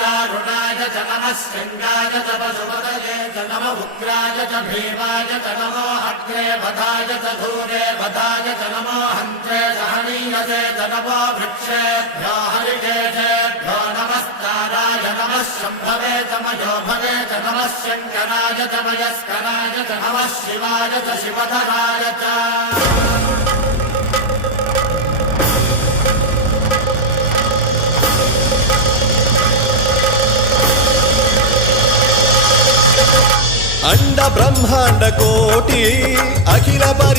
चारुणाय च नमः शृङ्गाय च पशुपतये च नम उग्राय च भीमाय च नमो अग्रे वधाय च धूरे वधाय च नमो हन्त्रे सहनीयसे च नमो वृक्षेभ्यो हरिकेशेभ्यो नमस्ताराय नमः शम्भवे च मयोभवे च नमः शङ्कराय च मयस्कराय च नमः शिवाय च शिवधराय च अंड ब्रह्मांड कोटि अखिल